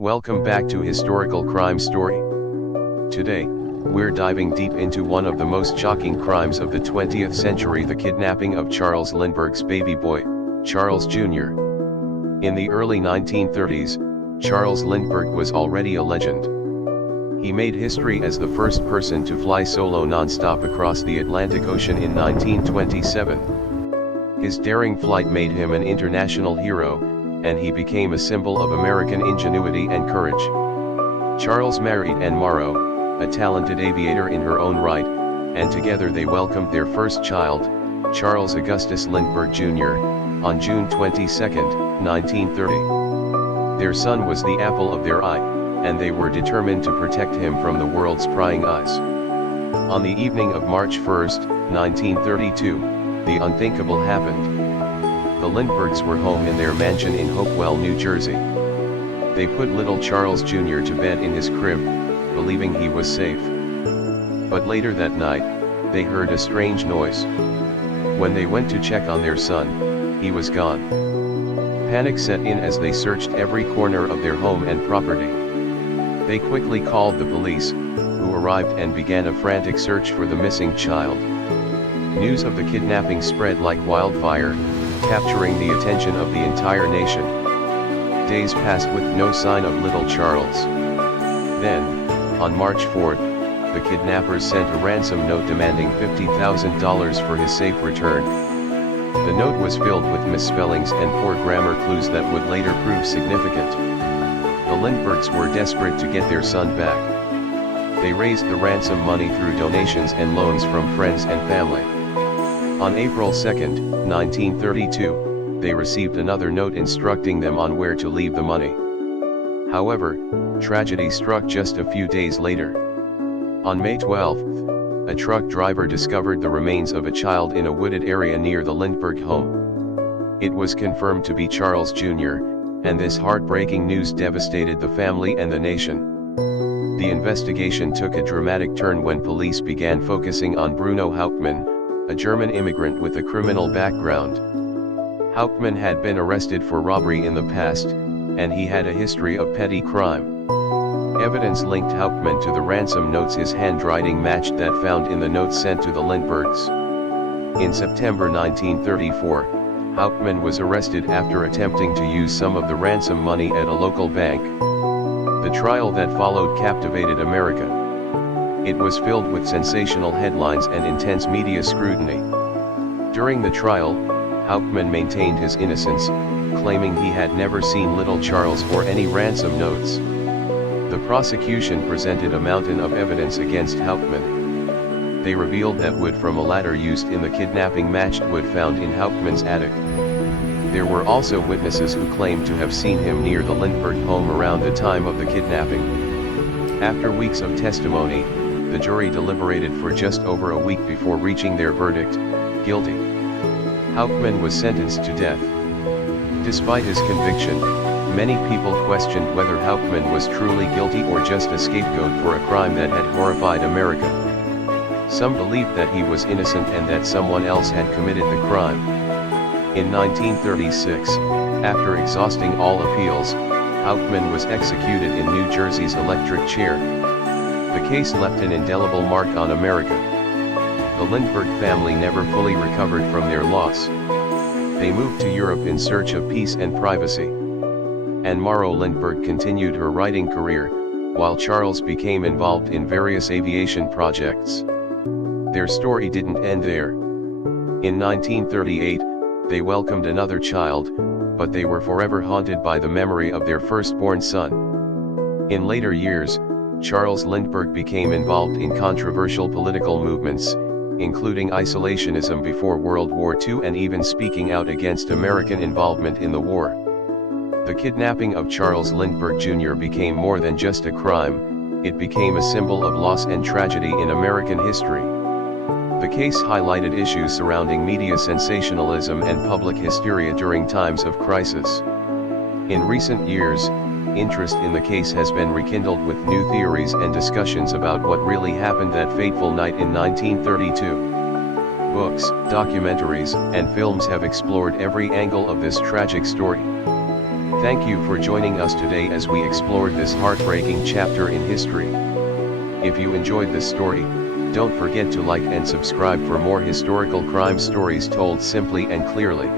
Welcome back to Historical Crime Story. Today, we're diving deep into one of the most shocking crimes of the 20th century, the kidnapping of Charles Lindbergh's baby boy, Charles Jr. In the early 1930s, Charles Lindbergh was already a legend. He made history as the first person to fly solo non-stop across the Atlantic Ocean in 1927. His daring flight made him an international hero, and he became a symbol of American ingenuity and courage. Charles married Anne Morrow, a talented aviator in her own right, and together they welcomed their first child, Charles Augustus Lindbergh Jr., on June 22, 1930. Their son was the apple of their eye, and they were determined to protect him from the world's prying eyes. On the evening of March 1, 1932, the unthinkable happened. The Lindberghs were home in their mansion in Hopewell, New Jersey. They put little Charles Jr. to bed in his crib, believing he was safe. But later that night, they heard a strange noise. When they went to check on their son, he was gone. Panic set in as they searched every corner of their home and property. They quickly called the police, who arrived and began a frantic search for the missing child. News of the kidnapping spread like wildfire, capturing the attention of the entire nation. Days passed with no sign of little Charles. Then, on March 4, the kidnappers sent a ransom note demanding $50,000 for his safe return. The note was filled with misspellings and poor grammar clues that would later prove significant. The Lindberghs were desperate to get their son back. They raised the ransom money through donations and loans from friends and family. On April 2, 1932, they received another note instructing them on where to leave the money. However, tragedy struck just a few days later. On May 12, a truck driver discovered the remains of a child in a wooded area near the Lindbergh home. It was confirmed to be Charles Jr., and this heartbreaking news devastated the family and the nation. The investigation took a dramatic turn when police began focusing on Bruno Hauptmann, a German immigrant with a criminal background. Hauptmann had been arrested for robbery in the past, and he had a history of petty crime. Evidence linked Hauptmann to the ransom notes. His handwriting matched that found in the notes sent to the Lindberghs. In September 1934, Hauptmann was arrested after attempting to use some of the ransom money at a local bank. The trial that followed captivated America. It was filled with sensational headlines and intense media scrutiny. During the trial, Hauptmann maintained his innocence, claiming he had never seen little Charles or any ransom notes. The prosecution presented a mountain of evidence against Hauptmann. They revealed that wood from a ladder used in the kidnapping matched wood found in Hauptmann's attic. There were also witnesses who claimed to have seen him near the Lindbergh home around the time of the kidnapping. After weeks of testimony, the jury deliberated for just over a week before reaching their verdict, guilty. Hauptmann was sentenced to death. Despite his conviction, many people questioned whether Hauptmann was truly guilty or just a scapegoat for a crime that had horrified America. Some believed that he was innocent and that someone else had committed the crime. In 1936, after exhausting all appeals, Hauptmann was executed in New Jersey's electric chair. The case left an indelible mark on America. The Lindbergh family never fully recovered from their loss. They moved to Europe in search of peace and privacy. Anne Morrow Lindbergh continued her writing career, while Charles became involved in various aviation projects. Their story didn't end there. In 1938, they welcomed another child, but they were forever haunted by the memory of their firstborn son. In later years, Charles Lindbergh became involved in controversial political movements, including isolationism before World War II and even speaking out against American involvement in the war. The kidnapping of Charles Lindbergh Jr. became more than just a crime, it became a symbol of loss and tragedy in American history. The case highlighted issues surrounding media sensationalism and public hysteria during times of crisis. In recent years, interest in the case has been rekindled with new theories and discussions about what really happened that fateful night in 1932. Books, documentaries, and films have explored every angle of this tragic story. Thank you for joining us today as we explored this heartbreaking chapter in history. If you enjoyed this story, don't forget to like and subscribe for more historical crime stories told simply and clearly.